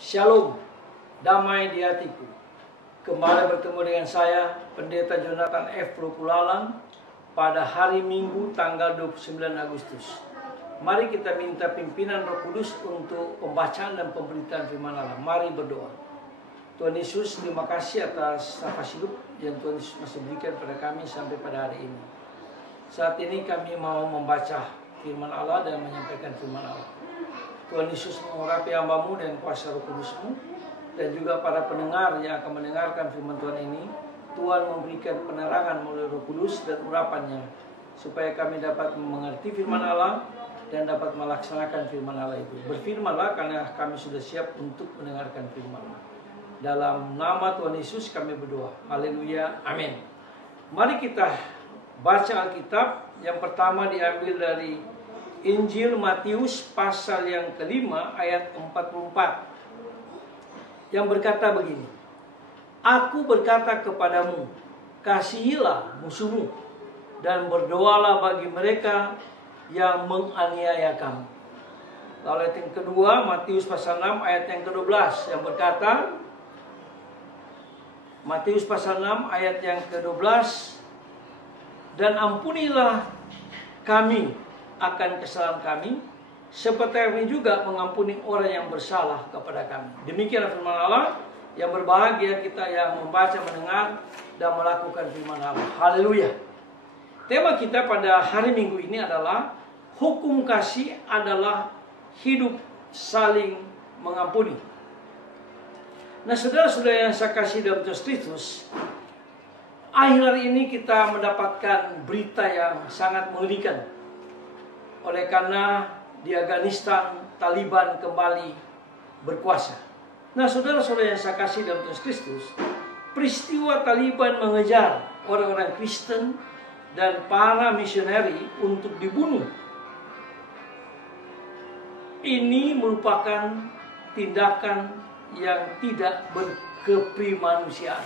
Shalom, damai di hatiku. Kembali bertemu dengan saya, Pendeta Jonathan F. Lukulalan, pada hari Minggu tanggal 29 Agustus. Mari kita minta pimpinan Roh Kudus untuk pembacaan dan pemberitaan firman Allah. Mari berdoa. Tuhan Yesus, terima kasih atas nafas hidup yang Tuhan Yesus masih berikan pada kami sampai pada hari ini. Saat ini kami mau membaca firman Allah dan menyampaikan firman Allah. Tuhan Yesus mengurapi hamba-Mu dan kuasa Roh Kudus-Mu, dan juga para pendengar yang akan mendengarkan firman Tuhan ini. Tuhan memberikan penerangan melalui Roh Kudus dan urapannya, supaya kami dapat mengerti firman Allah dan dapat melaksanakan firman Allah itu. Berfirmanlah, karena kami sudah siap untuk mendengarkan firman-Mu. Dalam nama Tuhan Yesus kami berdoa. Haleluya, amin. Mari kita baca Alkitab. Yang pertama diambil dari Injil Matius pasal yang kelima ayat 44, yang berkata begini: Aku berkata kepadamu, kasihilah musuhmu dan berdoalah bagi mereka yang menganiaya kamu. Lalu ayat yang kedua, Matius pasal 6 ayat yang ke-12, yang berkata, Matius pasal 6 ayat yang ke-12, dan ampunilah kami akan kesalahan kami, seperti kami juga mengampuni orang yang bersalah kepada kami. Demikianlah firman Allah. Yang berbahagia kita yang membaca, mendengar, dan melakukan firman Allah. Haleluya. Tema kita pada hari Minggu ini adalah hukum kasih adalah hidup saling mengampuni. Nah, saudara-saudara yang saya kasih dalam Tuhan Kristus, akhir hari ini kita mendapatkan berita yang sangat mengerikan. Oleh karena di Afghanistan Taliban kembali berkuasa. Nah, saudara-saudara yang saya kasih dalam Tuhan Kristus, peristiwa Taliban mengejar orang-orang Kristen dan para misioneri untuk dibunuh, ini merupakan tindakan yang tidak berkeprimanusiaan.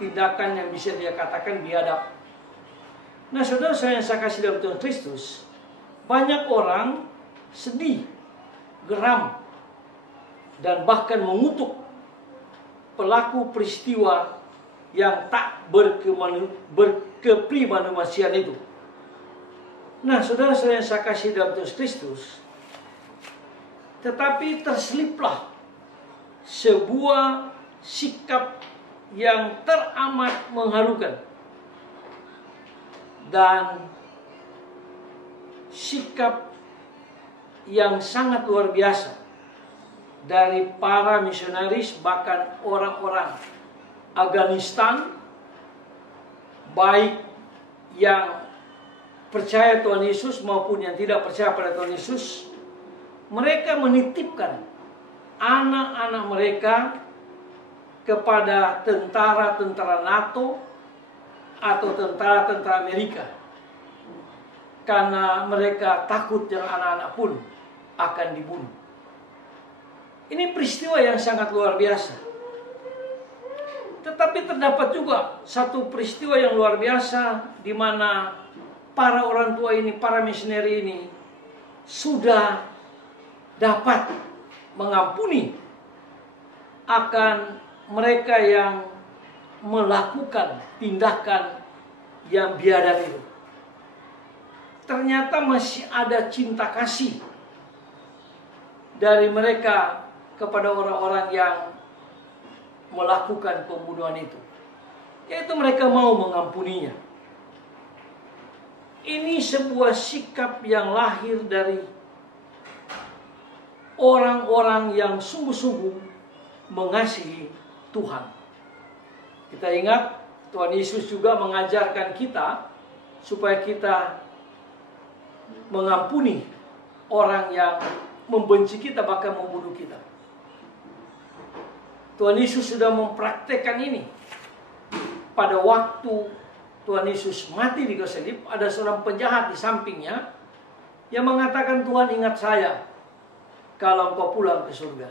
Tindakan yang bisa dia katakan biadab. Nah, saudara saya yang saya kasih dalam Tuhan Kristus, banyak orang sedih, geram, dan bahkan mengutuk pelaku peristiwa yang tak berkeprimanusiaan itu. Nah, saudara saya yang saya kasih dalam Tuhan Kristus, tetapi terseliplah sebuah sikap yang teramat mengharukan dan sikap yang sangat luar biasa dari para misionaris, bahkan orang-orang Afghanistan, baik yang percaya Tuhan Yesus maupun yang tidak percaya pada Tuhan Yesus. Mereka menitipkan anak-anak mereka kepada tentara-tentara NATO atau tentara-tentara Amerika, karena mereka takut yang anak-anak pun akan dibunuh. Ini peristiwa yang sangat luar biasa. Tetapi terdapat juga satu peristiwa yang luar biasa, di mana para orang tua ini, para misioneri ini, sudah dapat mengampuni akan mereka yang melakukan tindakan yang biadab itu. Ternyata masih ada cinta kasih dari mereka kepada orang-orang yang melakukan pembunuhan itu, yaitu mereka mau mengampuninya. Ini sebuah sikap yang lahir dari orang-orang yang sungguh-sungguh mengasihi Tuhan. Kita ingat, Tuhan Yesus juga mengajarkan kita supaya kita mengampuni orang yang membenci kita, bahkan membunuh kita. Tuhan Yesus sudah mempraktekkan ini. Pada waktu Tuhan Yesus mati di kayu salib, ada seorang penjahat di sampingnya yang mengatakan, Tuhan, ingat saya kalau engkau pulang ke surga.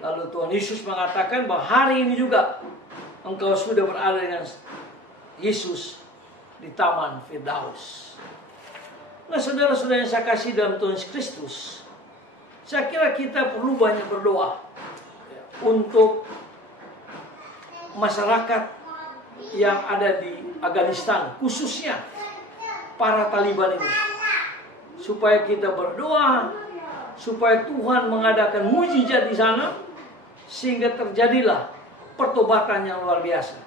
Lalu Tuhan Yesus mengatakan bahwa hari ini juga engkau sudah berada dengan Yesus di Taman Firdaus. Nah, saudara-saudara yang saya kasih dalam Tuhan Kristus, Saya kira kita perlu banyak berdoa untuk masyarakat yang ada di Afghanistan, khususnya para Taliban ini. Supaya kita berdoa, supaya Tuhan mengadakan mujizat di sana, sehingga terjadilah pertobatan yang luar biasa.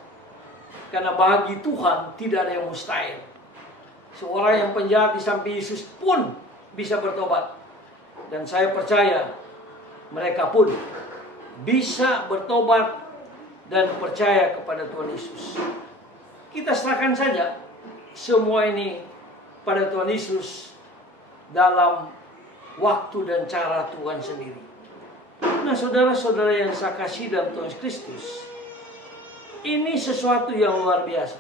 Karena bagi Tuhan tidak ada yang mustahil. Seorang yang penjahat di samping Yesus pun bisa bertobat. Dan saya percaya mereka pun bisa bertobat dan percaya kepada Tuhan Yesus. Kita serahkan saja semua ini pada Tuhan Yesus dalam waktu dan cara Tuhan sendiri. Nah, saudara-saudara yang saya kasih dalam Tuhan Kristus, ini sesuatu yang luar biasa.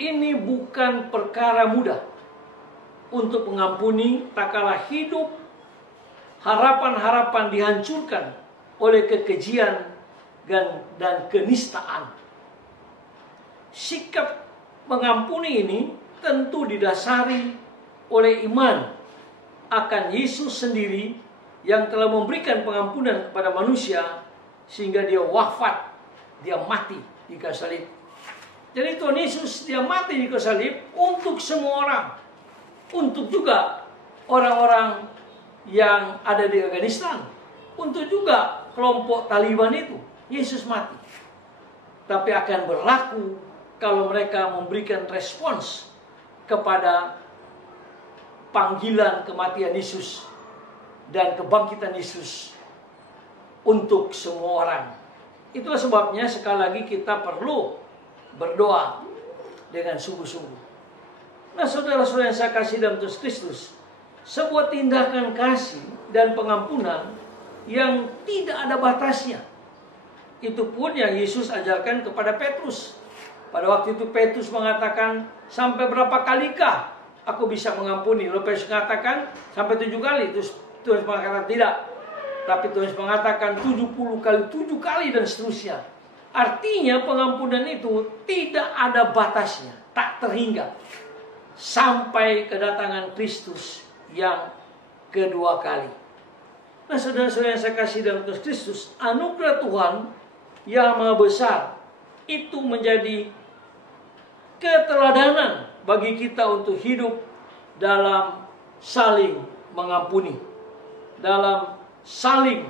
Ini bukan perkara mudah untuk mengampuni, tak kalah hidup harapan-harapan dihancurkan oleh kekejian dan kenistaan. Sikap mengampuni ini tentu didasari oleh iman akan Yesus sendiri yang telah memberikan pengampunan kepada manusia sehingga dia wafat, dia mati di kayu salib. Jadi Tuhan Yesus dia mati di kayu salib untuk semua orang. Untuk juga orang-orang yang ada di Afghanistan. Untuk juga kelompok Taliban itu. Yesus mati. Tapi akan berlaku kalau mereka memberikan respons kepada panggilan kematian Yesus dan kebangkitan Yesus untuk semua orang. Itulah sebabnya sekali lagi kita perlu berdoa dengan sungguh-sungguh. Nah, saudara-saudara yang saya kasih dalam Tuhan Kristus, sebuah tindakan kasih dan pengampunan yang tidak ada batasnya. Itu pun yang Yesus ajarkan kepada Petrus. Pada waktu itu Petrus mengatakan, sampai berapa kalikah aku bisa mengampuni? Lalu Petrus mengatakan, sampai 7 kali. Terus Tuhan mengatakan tidak. Tapi Tuhan mengatakan 70 kali, 7 kali dan seterusnya. Artinya pengampunan itu tidak ada batasnya. Tak terhingga. Sampai kedatangan Kristus yang kedua kali. Nah, saudara-saudara yang saya kasih dalam Kristus, anugerah Tuhan yang maha besar itu menjadi keteladanan bagi kita untuk hidup dalam saling mengampuni, dalam saling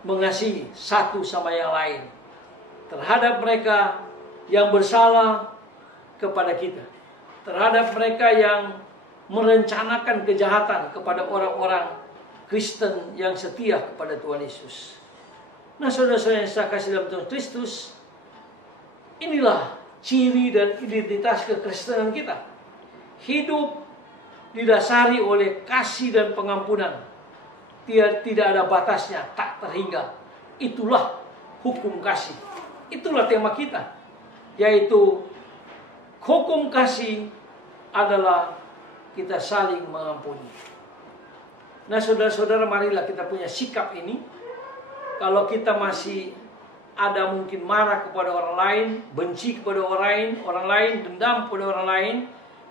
mengasihi satu sama yang lain terhadap mereka yang bersalah kepada kita, terhadap mereka yang merencanakan kejahatan kepada orang-orang Kristen yang setia kepada Tuhan Yesus. Nah, saudara-saudara yang saya kasih dalam Tuhan Kristus, inilah ciri dan identitas kekristenan kita. Hidup didasari oleh kasih dan pengampunan. Tidak ada batasnya, tak terhingga. Itulah hukum kasih. Itulah tema kita, yaitu hukum kasih adalah kita saling mengampuni. Nah, saudara-saudara, marilah kita punya sikap ini. Kalau kita masih ada mungkin marah kepada orang lain, benci kepada orang lain, dendam kepada orang lain,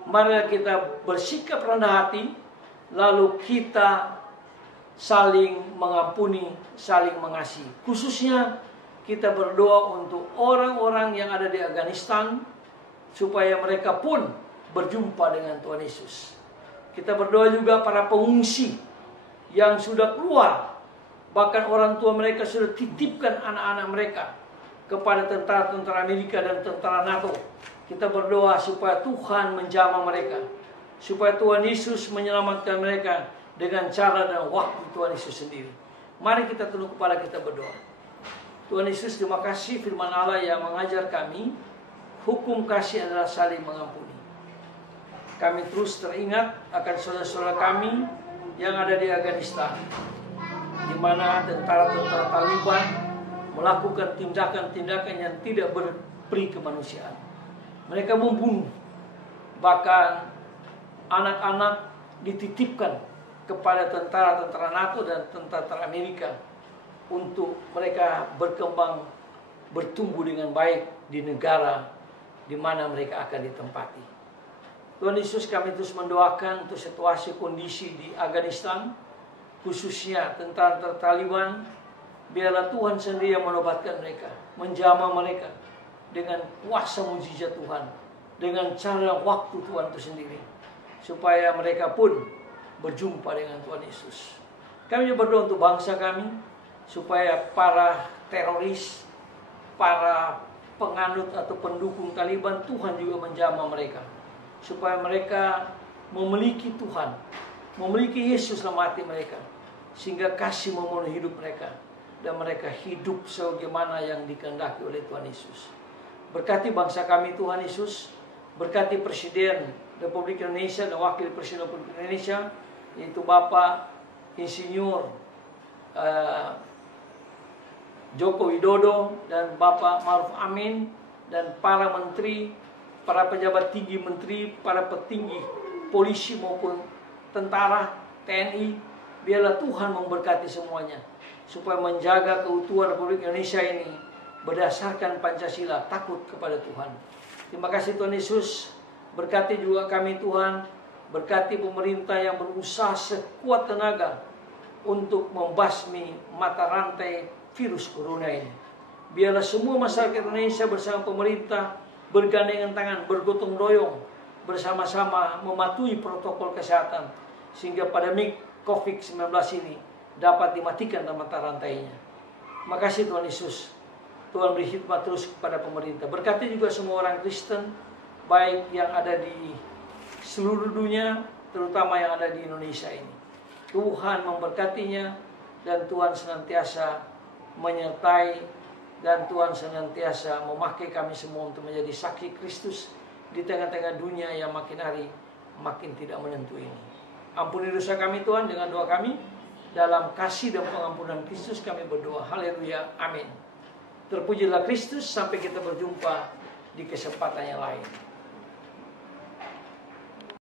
marilah kita bersikap rendah hati, lalu kita saling mengampuni, saling mengasihi. Khususnya kita berdoa untuk orang-orang yang ada di Afghanistan, supaya mereka pun berjumpa dengan Tuhan Yesus. Kita berdoa juga para pengungsi yang sudah keluar. Bahkan orang tua mereka sudah titipkan anak-anak mereka kepada tentara-tentara Amerika dan tentara NATO. Kita berdoa supaya Tuhan menjamah mereka, supaya Tuhan Yesus menyelamatkan mereka dengan cara dan waktu Tuhan Yesus sendiri. Mari kita tunduk kepala, kita berdoa. Tuhan Yesus, terima kasih firman Allah yang mengajar kami, hukum kasih adalah saling mengampuni. Kami terus teringat akan saudara-saudara kami yang ada di Afghanistan, di mana tentara-tentara Taliban melakukan tindakan-tindakan yang tidak berperi kemanusiaan. Mereka membunuh, bahkan anak-anak dititipkan kepada tentara-tentara NATO dan tentara Amerika untuk mereka berkembang, bertumbuh dengan baik di negara di mana mereka akan ditempati. Tuhan Yesus, kami terus mendoakan untuk situasi kondisi di Afghanistan, khususnya tentara Taliban. Biarlah Tuhan sendiri yang menobatkan mereka, menjamah mereka dengan kuasa mujizat Tuhan, dengan cara waktu Tuhan itu sendiri, supaya mereka pun berjumpa dengan Tuhan Yesus. Kami juga berdoa untuk bangsa kami, supaya para teroris, para penganut atau pendukung Taliban, Tuhan juga menjamah mereka, supaya mereka memiliki Tuhan, memiliki Yesus dalam hati mereka, sehingga kasih memenuhi hidup mereka, dan mereka hidup sebagaimana yang dikehendaki oleh Tuhan Yesus. Berkati bangsa kami Tuhan Yesus, berkati Presiden Republik Indonesia dan Wakil Presiden Republik Indonesia, yaitu Bapak Insinyur Joko Widodo dan Bapak Ma'ruf Amin, dan para menteri, para pejabat tinggi menteri, para petinggi polisi maupun tentara, TNI. Biarlah Tuhan memberkati semuanya, supaya menjaga keutuhan Republik Indonesia ini berdasarkan Pancasila, takut kepada Tuhan. Terima kasih Tuhan Yesus. Berkati juga kami Tuhan, berkati pemerintah yang berusaha sekuat tenaga untuk membasmi mata rantai virus corona ini. Biarlah semua masyarakat Indonesia bersama pemerintah bergandengan tangan, bergotong royong, bersama-sama mematuhi protokol kesehatan, sehingga pandemi COVID-19 ini dapat dimatikan dalam mata rantainya. Makasih Tuhan Yesus. Tuhan beri hikmat terus kepada pemerintah. Berkati juga semua orang Kristen, baik yang ada di seluruh dunia, terutama yang ada di Indonesia ini. Tuhan memberkatinya, dan Tuhan senantiasa menyertai, dan Tuhan senantiasa memakai kami semua untuk menjadi saksi Kristus di tengah-tengah dunia yang makin hari makin tidak menentu ini. Ampuni dosa kami Tuhan dengan doa kami. Dalam kasih dan pengampunan Kristus kami berdoa. Haleluya. Amin. Terpujilah Kristus. Sampai kita berjumpa di kesempatan yang lain.